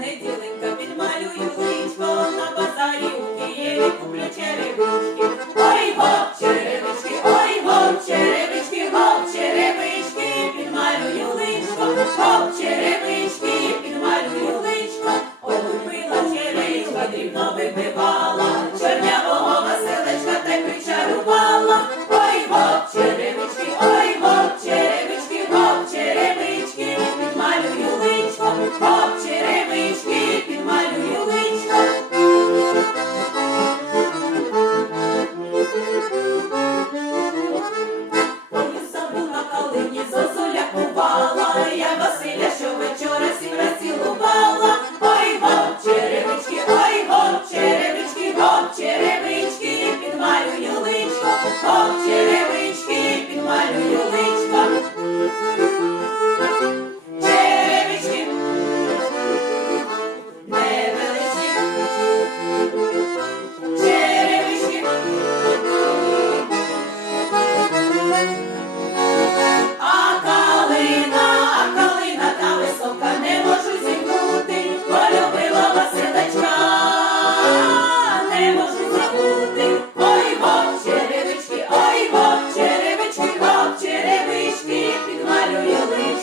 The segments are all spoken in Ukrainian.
неділенька, підмалюю личко, на базарі у Києві куплю черевички. Ой гоп, черевички, ой гоп, черевички, гоп, черевички, підмалюю личко, гоп, черевички, підмалюю личко, ой купила черевичка, дрібно вибивала, чорнявого Василечка та й причарувала. Ой гоп, черевички, ой.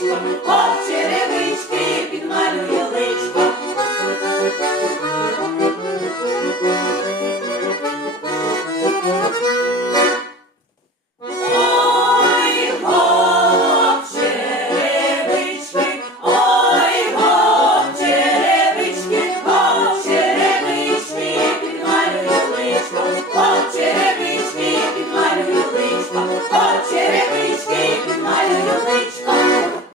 Oh.